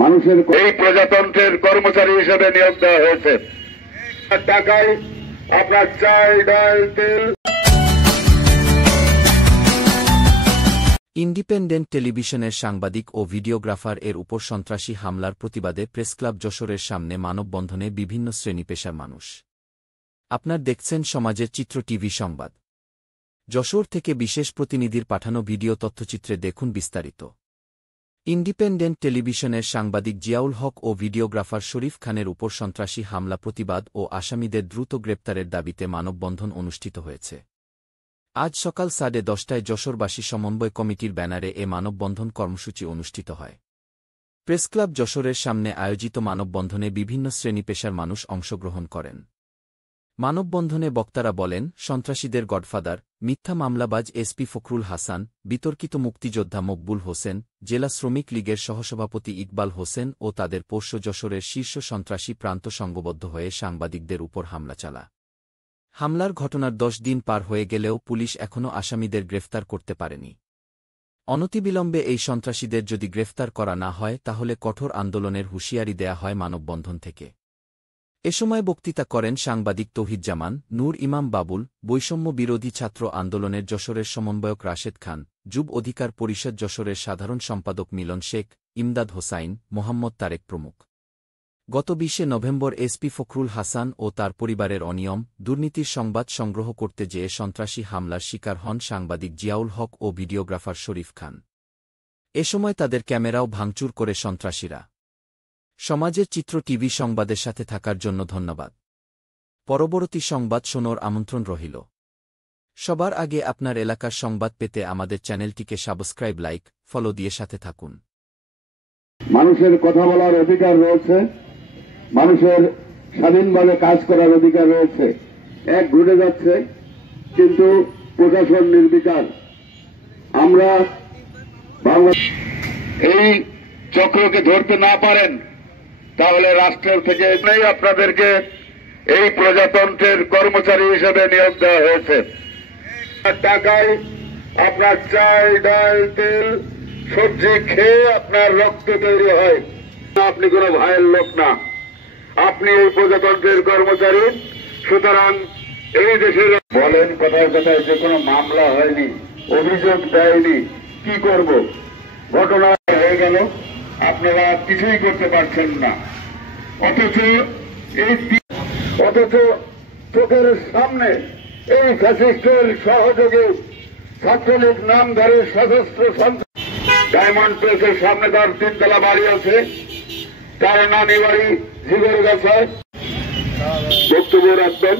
মানুষের এই প্রজাতন্ত্রের কর্মচারী হিসেবে নিয়োগ দেওয়া হয়েছে। টাকায় আপনার চাল ডাল তেল। ইন্ডিপেন্ডেন্ট টেলিভিশনের সাংবাদিক ও ভিডিওগ্রাফার এর উপর সন্ত্রাসী হামলার প্রতিবাদে প্রেসক্লাব যশোরের সামনে মানববন্ধনে বিভিন্ন শ্রেণী-পেশার মানুষ। আপনার দেখছেন সমাজের চিত্র টিভি সংবাদ। যশোর থেকে বিশেষ প্রতিনিধির পাঠানো ভিডিও তথ্যচিত্রে দেখুন বিস্তারিত। ইন্ডিপেন্ডেন্ট টেলিভিশনের সাংবাদিক জিয়াউল হক ও ভিডিওগ্রাফার শরীফ খানের উপর সন্ত্রাসী হামলা প্রতিবাদ ও আসামিদের দ্রুত গ্রেপ্তারের দাবিতে মানববন্ধন অনুষ্ঠিত হয়েছে। আজ সকাল 10:30টায় যশোরবাসী সমন্বয় কমিটির ব্যানারে এ মানববন্ধন কর্মসূচি অনুষ্ঠিত হয়। প্রেসক্লাব যশোরের সামনে আয়োজিত মানববন্ধনে বিভিন্ন শ্রেণী-পেশার মানুষ অংশগ্রহণ করেন। মানববন্ধনে বক্তারা বলেন, সন্ত্রাসীদের গডফাদার, মিথ্যা মামলাবাজ এসপি ফখরুল হাসান, বিতর্কিত মুক্তিযোদ্ধা মকবুল হোসেন, জেলা শ্রমিক লীগের সহসভাপতি ইকবাল হোসেন ও তাদের পোষ্য যশোরের শীর্ষ সন্ত্রাসী প্রান্ত সংঘবদ্ধ হয়ে সাংবাদিকদের উপর হামলা চালা। হামলার ঘটনার 10 দিন পার হয়ে গেলেও পুলিশ এখনও আসামিদের গ্রেফতার করতে পারেনি। অনতিবিলম্বে এই সন্ত্রাসীদের যদি গ্রেফতার করা না হয় তাহলে কঠোর আন্দোলনের হুঁশিয়ারি দেয়া হয় মানববন্ধন থেকে। এ সময় বক্তৃতা করেন সাংবাদিক তৌহিদ জামান, নূর ইমাম বাবুল, বৈষম্য বিরোধী ছাত্র আন্দোলনের যশোরের সমন্বয়ক রাশেদ খান, যুব অধিকার পরিষদ যশোরের সাধারণ সম্পাদক মিলন শেখ, ইমদাদ হোসাইন, মোহাম্মদ তারেক প্রমুখ। গত 20 নভেম্বর এসপি ফখরুল হাসান ও তার পরিবারের অনিয়ম, দুর্নীতির সংবাদ সংগ্রহ করতে যেয়ে সন্ত্রাসী হামলার শিকার হন সাংবাদিক জিয়াউল হক ও ভিডিওগ্রাফার শরীফ খান। এ সময় তাদের ক্যামেরাও ভাঙচুর করে সন্ত্রাসীরা। সমাজের চিত্র টিভি সংবাদের সাথে থাকার জন্য ধন্যবাদ। পরবর্তী সংবাদ শোনার আমন্ত্রণ রহিল। সবার আগে আপনার এলাকার সংবাদ পেতে আমাদের চ্যানেলটিকে সাবস্ক্রাইব, লাইক, ফলো দিয়ে সাথে থাকুন। মানুষের কথা বলার অধিকার রয়েছে, মানুষের স্বাধীনভাবে কাজ করার অধিকার রয়েছে। এক ঘটে যাচ্ছে, কিন্তু প্রশাসন নির্বিকার। আমরা এই চক্রকে ধরতে না পারেন তাহলে রাষ্ট্রের থেকে আপনাদেরকে এই প্রজাতন্ত্রের কর্মচারী হিসেবে নিয়োগ দেওয়া হয়েছে। টাকায় আপনার চাল ডাল তেল সবজি খেয়ে আপনার রক্ত তৈরি হয়। আপনি কোন ভাইয়ের লোক না, আপনি এই প্রজাতন্ত্রের কর্মচারী। সুতরাং এই দেশের বলেন কথায় কথায় যে কোনো মামলা হয়নি, অভিযোগ দেয়নি, কি করব? ঘটনা হয়ে গেল, আপনারা কিছুই করতে পারছেন না। অথচ চোখের সামনে এই ফ্যাসিস্টের সহযোগে ছাত্রলীগ নামধারী সশস্ত্র সন্ত্রাস ডায়মন্ড প্রেসের সামনে তার 3তলা বাড়ি আছে, তার নানি বাড়ি ঝিগরগাছায়। বক্তব্য রাখবেন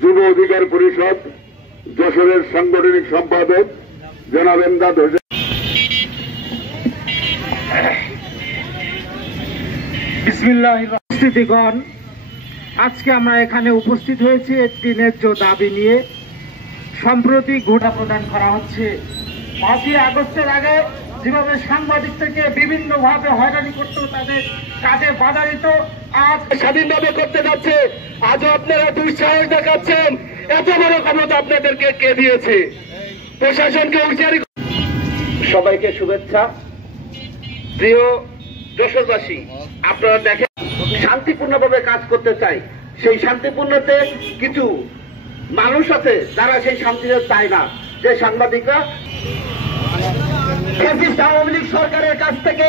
যুব অধিকার পরিষদ যশোরের সাংগঠনিক সম্পাদক জনাব ইমদাদ হোসেন। বিসমিল্লাহির উপস্থিতিগণ, আজকে আমরা এখানে উপস্থিত হয়েছি একটি ন্যায্য দাবি নিয়ে। সম্প্রতি ঘোষণা প্রদান করা হচ্ছে 5ই আগস্টের আগে যেভাবে সাংবাদিক থেকে বিভিন্নভাবে হয়রানি করত, তাদের কাজে বাধা দিত, আজ স্বাধীনভাবে করতে যাচ্ছে। আজও আপনারা দুঃসাহস দেখাচ্ছেন। এত বড় ক্ষমতা আপনাদেরকে কে দিয়েছে? প্রশাসনকে হুঁশিয়ারি। সবাইকে শুভেচ্ছা। প্রিয় যশোরবাসী, আপনারা দেখেন, শান্তিপূর্ণভাবে কাজ করতে চাই। সেই শান্তিপূর্ণতে কিছু মানুষ আছে যারা সেই শান্তিতে চায় না। যে সাংবাদিকরা আওয়ামী লীগ সরকারের কাছ থেকে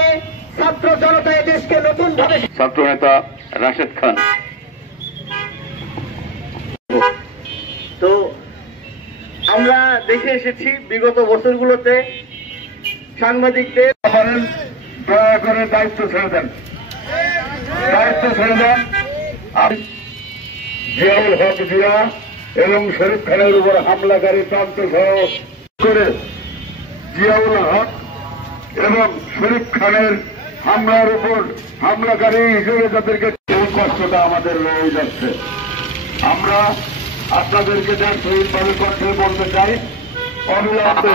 ছাত্র জনতা এই দেশকে নতুন ভাবে ছাত্র নেতা রাশেদ খান। তো আমরা দেখে এসেছি বিগত বছরগুলোতে সাংবাদিকদের দয়া করে দায়িত্ব ছেড়ে দেন, দায়িত্ব ছেড়ে দেন। জিয়াউল হক জিয়া এবং শরীফ খানের উপর হামলাকারী প্রান্ত সহ করে জিয়াউল হক এবং শরীফ খানের হামলার উপর হামলাকারী হিসেবে যাদেরকে এই কষ্টটা আমাদের রয়ে যাচ্ছে। আমরা আপনাদেরকে শহীদভাবে কণ্ঠে বলতে চাই, অবিলম্বে